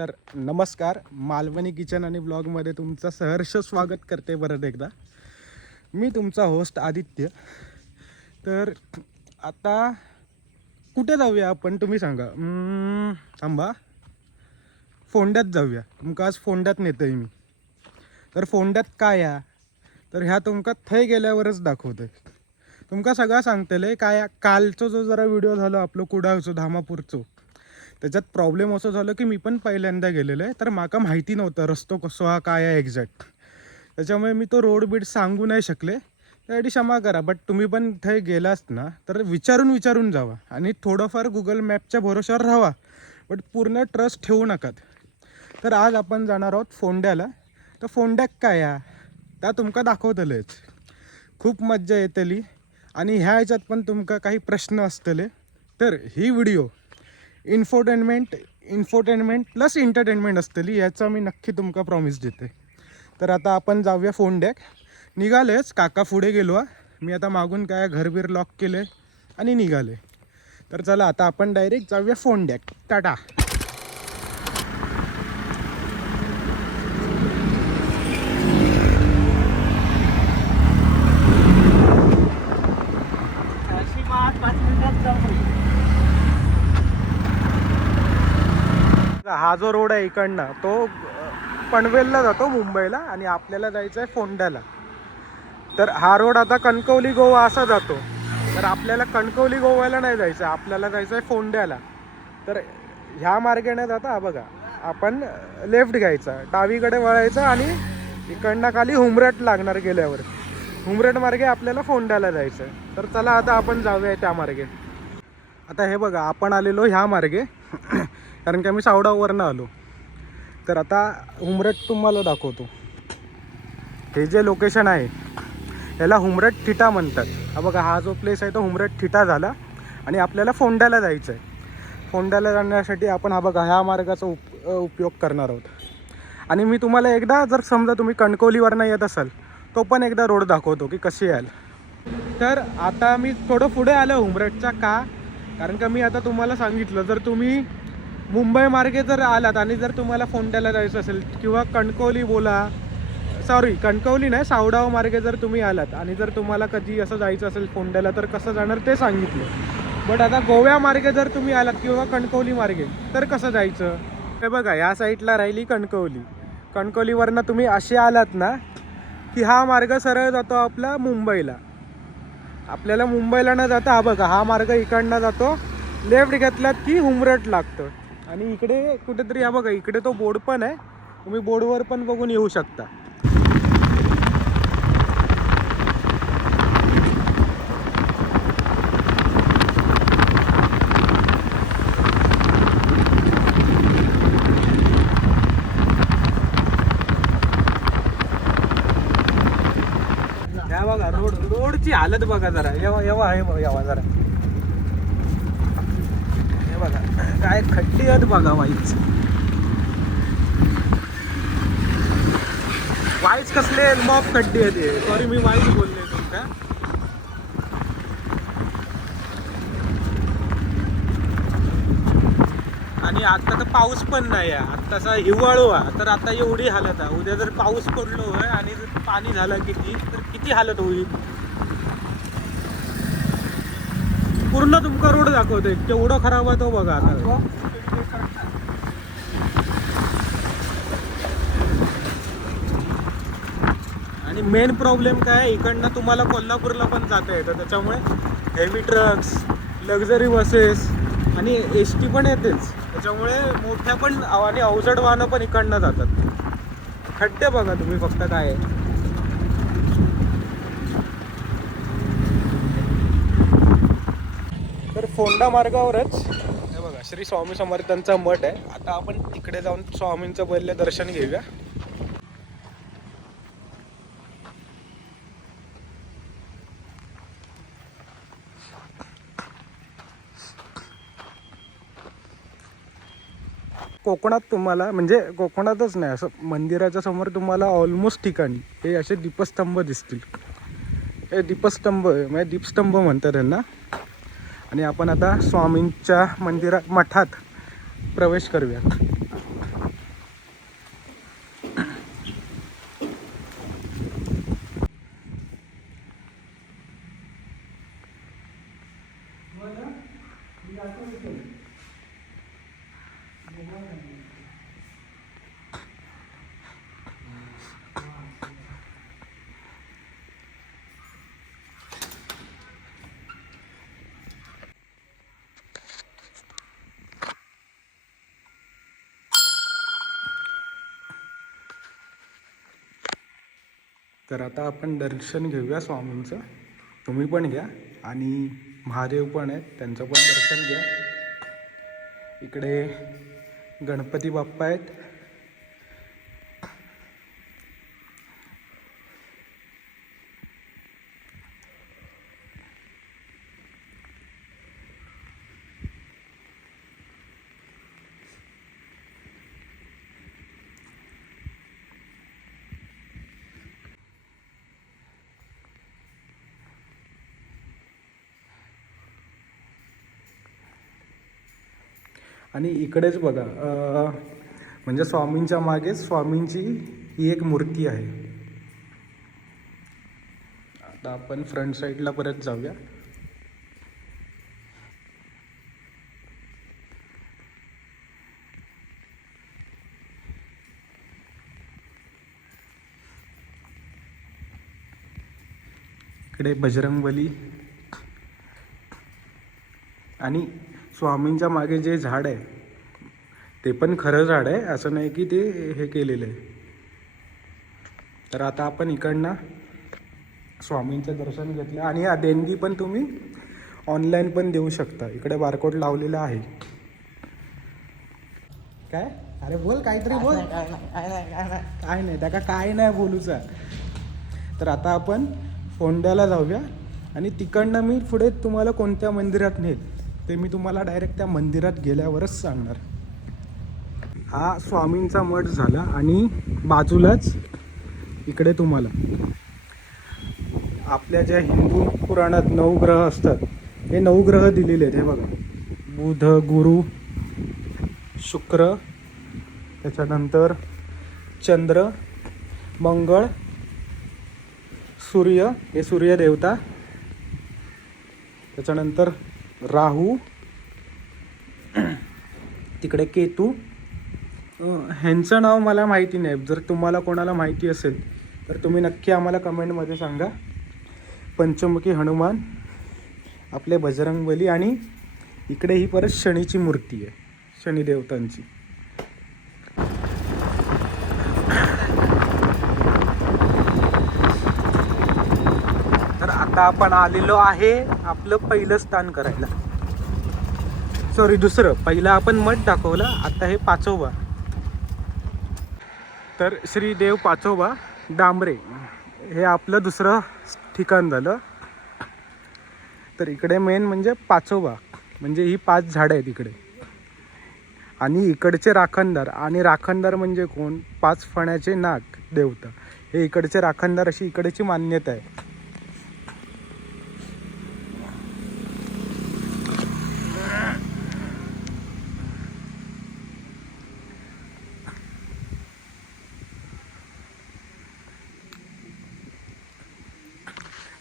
तर नमस्कार, मालवणी किचन आणि ब्लॉगमध्ये तुमचं सहर्ष स्वागत करते परत एकदा. मी तुमचा होस्ट आदित्य. तर आता कुठे जाऊया आपण, तुम्ही सांगा. थांबा, फोंड्यात जाऊया. तुमका आज फोंड्यात नेतोय मी. तर फोंड्यात काय आहे तर ह्या तुमका थंय गेल्यावरच दाखवतोय. तुमका सगळं सांगतले काय. कालचो जो जरा व्हिडिओ झालो आपलं कुडाळचो धामापूरचो, त्याच्यात प्रॉब्लेम असं झालं की मी पण पहिल्यांदा गेलेलो आहे, तर माका माहिती नव्हतं रस्तो कसो हा काय आहे एक्झॅक्ट. त्याच्यामुळे मी तो रोड बीट सांगू नाही शकले, त्यासाठी क्षमा करा. बट तुम्ही पण थंय गेलात ना तर विचारून जावा आणि थोडंफार गुगल मॅपच्या भरोश्यावर राहा, बट पूर्ण ट्रस्ट ठेवू नका. तर आज आपण जाणार आहोत फोंड्याला. तर फोंड्यात काय आहे त्या तुमका दाखवतलेच. खूप मज्जा येतली आणि ह्या ह्याच्यात पण तुमका काही प्रश्न असतले. तर ही व्हिडिओ इन्फोटेनमेंट प्लस एंटरटेनमेंट असतली, याचा मी नक्की तुमका प्रॉमिस देते. तर आता आपण जाऊया फोंड्याक. निघालेच, काका पुढे गेलो. मी आता मागून काय घरबीर लॉक केले आणि निघाले. तर चला आता आपण डायरेक्ट जाऊया फोंड्याक. टाटा. हा जो रोड आहे इकडनं तो पनवेलला जातो मुंबईला, आणि आपल्याला जायचं आहे फोंड्याला. तर हा रोड आता कणकवली गोवा असा जातो. तर आपल्याला कणकवली गोव्याला नाही जायचं, आपल्याला जायचं आहे फोंड्याला. तर ह्या मार्गाने जाता बघा, आपण लेफ्ट घ्यायचा, डावीकडे वळायचं आणि इकडनं खाली हुमरट लागणार. गेल्यावर हुमरट मार्गे आपल्याला फोंड्याला जायचं आहे. तर चला आता आपण जाऊया त्या मार्गे. आता हे बघा, आपण आलेलो ह्या मार्गे कारण की आम्ही सावडावरनं आलो. तर आता हुमरट तुम्हाला दाखवतो. हे जे लोकेशन आहे याला हुमरट थिटा म्हणतात. हा बघा, हा जो प्लेस आहे तो हुमरट थिटा झाला आणि आपल्याला फोंड्याला जायचं आहे. फोंड्याला जाण्यासाठी आपण हा बघा ह्या मार्गाचा उपयोग करणार आहोत. आणि मी तुम्हाला एकदा जर समजा तुम्ही कणकवलीवरनं येत असाल तो पण एकदा रोड दाखवतो की कशी याल. तर आता मी थोडं पुढे आलो हुमरटच्या का, कारण का मी आता तुम्हाला सांगितलं, जर तुम्ही मुंबई मार्गे जर आलात आणि जर तुम्हाला फोंड्याला जायचं असेल किंवा कणकवली नाही, सावडाव मार्गे जर तुम्ही आलात आणि जर तुम्हाला कधी असं जायचं असेल फोंड्याला तर कसं जाणार ते सांगितलं. बट आता गोव्या मार्गे जर तुम्ही आलात किंवा कणकवली मार्गे तर कसं जायचं. हे बघा, या साईडला राहिली कणकवली. कणकवलीवरनं तुम्ही असे आलात ना की हा मार्ग सरळ जातो आपला मुंबईला. आपल्याला मुंबईला न जाता हा बघा हा मार्ग इकडनं जातो. लेफ्ट घेतलात की हुमरट लागतं. आणि इकडे कुठेतरी हा बघा, इकडे तो बोर्ड पण आहे, तुम्ही बोर्डवर पण बघून येऊ शकता. ह्या बघा रोडची हालत बघा जरा. येवा जरा, हे बघा काय खड्डे आहेत बघा. वाईच कसले मॉप खड्डे आहेत. सॉरी, मी वाईच बोलले तुमका. आणि आता तर पाऊस पण नाही आहे, आत्ताचा हिवाळो आहे. तर आता एवढी हालत आहे. उद्या जर पाऊस पडलो आहे आणि जर पाणी झालं किती हालत होईल. पूर्ण तुमका रोड दाखवतोय केवढं खराब आहे तो बघा आता. आणि मेन प्रॉब्लेम काय, इकडनं तुम्हाला कोल्हापूरला पण जाता येतं. त्याच्यामुळे हेवी ट्रक्स, लक्झरी बसेस आणि एस टी पण येतेच. त्याच्यामुळे मोठ्या पण आणि अवजड वाहनं पण इकडनं जातात. खड्डे बघा तुम्ही फक्त काय आहे. तर फोंडा मार्गावरच हे बघा श्री स्वामी समर्थांचा मठ आहे. आता आपण तिकडे जाऊन स्वामींचं पहिले दर्शन घेऊया. कोकणात तुम्हाला, म्हणजे कोकणातच नाही, असं मंदिराच्या समोर तुम्हाला ऑलमोस्ट ठिकाणी हे असे दीपस्तंभ दिसतील. हे दीपस्तंभ म्हणजे दीपस्तंभ म्हणतात त्यांना. आणि आपण आता स्वामींच्या मंदिरात मठात प्रवेश करूया. तर आता आपण दर्शन घेऊया स्वामींचं. तुम्ही पण घ्या आणि महादेव पण आहेत, त्यांचं पण दर्शन घ्या. इकडे गणपती बाप्पा आहेत. आणि इकडेच बघा, म्हणजे स्वामींच्या मागे स्वामींची ही एक मूर्ती आहे. आता आपण फ्रंट साईडला परत जाऊया. इकडे बजरंगबली आणि स्वामींच्या मागे जे झाड आहे ते पण खरं झाड आहे, असं नाही की ते हे केलेलं आहे. तर आता आपण इकडनं स्वामींचं दर्शन घेतलं आणि हा देणगी पण तुम्ही ऑनलाईन पण देऊ शकता. इकडे बारकोड लावलेला आहे. काय अरे बोल काहीतरी बोल. काय नाही त्या काय नाही बोलूचा. तर आता आपण फोंड्याला जाऊया आणि तिकडनं मी पुढे तुम्हाला कोणत्या मंदिरात नेल ते मी तुम्हाला डायरेक्ट त्या मंदिरात गेल्यावरच सांगणार. हा स्वामींचा मठ झाला आणि बाजूलाच इकडे तुम्हाला आपल्या ज्या हिंदू पुराणात 9 ग्रह असतात हे 9 ग्रह दिलेले आहेत. हे बघा, बुध, गुरु, शुक्र, त्याच्यानंतर चंद्र, मंगळ, सूर्य, हे सूर्य देवता, त्याच्यानंतर राहू, तिकडे केतू. ह्यांचं नाव मला माहिती नाही. जर तुम्हाला कोणाला माहिती असेल तर तुम्ही नक्की आम्हाला कमेंटमध्ये सांगा. पंचमुखी हनुमान, आपले बजरंगबली आणि इकडे ही परत शनीची मूर्ती आहे, शनी देवतांची. तर आता आपण आलेलो आहे आपलं पहिलं स्थान करायला. सॉरी, दुसरं. पहिलं आपण मठ दाखवलं, आता हे पाचोबा. तर श्री देव पाचोबा डांबरे हे आपलं दुसरं ठिकाण झालं. तर इकडे मेन म्हणजे पाचोबा, म्हणजे ही 5 झाडं आहेत इकडे. आणि इकडचे राखणदार, आणि राखणदार म्हणजे कोण? 5 फण्याचे नाग देवता, हे इकडचे राखणदार, अशी इकडची मान्यता आहे.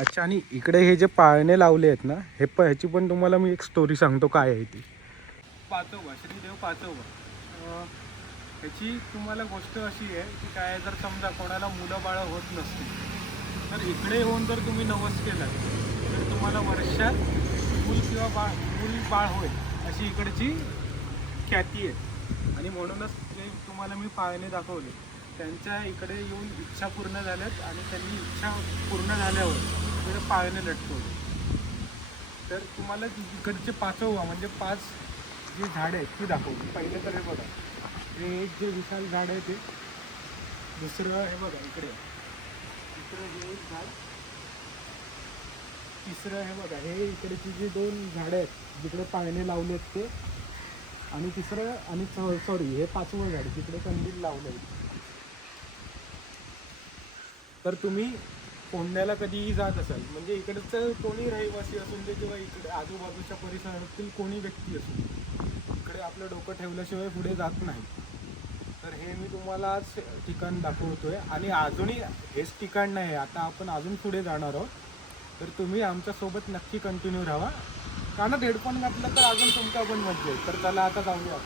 अच्छा, आणि इकडे हे जे पाळणे लावले आहेत ना, ह्याची पण तुम्हाला मी एक स्टोरी सांगतो काय आहे ती. पाचोबा, श्रीदेव पाचोबा, ह्याची तुम्हाला गोष्ट अशी आहे की काय, जर समजा कोणाला मुलं बाळं होत नसतील तर इकडे येऊन जर तुम्ही नवस केला तर तुम्हाला वर्षात मूल किंवा मूल बाळ होईल, अशी इकडची ख्याती आहे. आणि म्हणूनच ते तुम्हाला मी पाळणे दाखवले. त्यांच्या इकडे येऊन इच्छा पूर्ण झाल्यात आणि त्यांनी इच्छा पूर्ण झाल्यावर इकडे पाळणे लटकवले. तर तुम्हाला इकडचे पाचोबा म्हणजे 5 जी झाडं आहेत ती दाखवली. पहिले तर हे बघा, हे एक जे विशाल झाड आहे ते. दुसरं हे बघा इकडे, इकडे हे एक झाड. तिसरं हे बघा, हे इकडची जी 2 झाडं आहेत जिकडे पाळणे लावलेत ते. आणि तिसरं, आणि सॉरी, हे 5वं झाड जिकडे कंदील लावलं आहे. तर तुम्ही फोंड्याला कधीही जात असाल, म्हणजे इकडचं कोणी रहिवासी असून दे किंवा इकडे आजूबाजूच्या परिसरातील कोणी व्यक्ती असून इकडे आपलं डोकं ठेवल्याशिवाय पुढे जात नाही. तर हे मी तुम्हाला आज ठिकाण दाखवतोय. आणि अजूनही हेच ठिकाण नाही, आता आपण अजून पुढे जाणार आहोत. तर तुम्ही आमच्यासोबत नक्की कंटिन्यू राहा. कानात हेडफोन घातलं तर अजून तुमचा पण मजा येईल. तर चला आता जाऊया.